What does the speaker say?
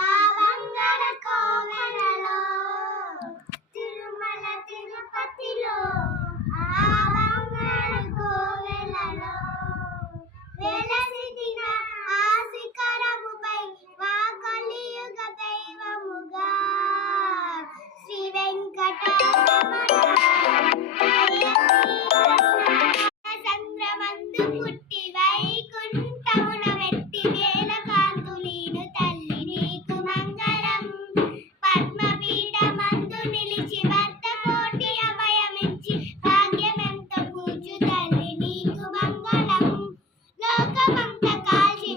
ఆ బంగార కోవెలలో తిరుమల తిరుపతిలో ఆ బంగార కోవెలలో వెలసిదిన ఆ శిఖరముపై మా కలియుగ దైవముగా శ్రీ వెంకటరమణ చంద్రమందు పుట్టి వైకుంఠమున వెట్టి వేల కాంతులీను తల్లి నీకు మంగళం పద్మపీఠమందు నిలిచి భర్త కోటి అభయమిచ్చి భాగ్యమెంత కూర్చు తల్లి నీకు మంగళం లోకమంత కాల్చి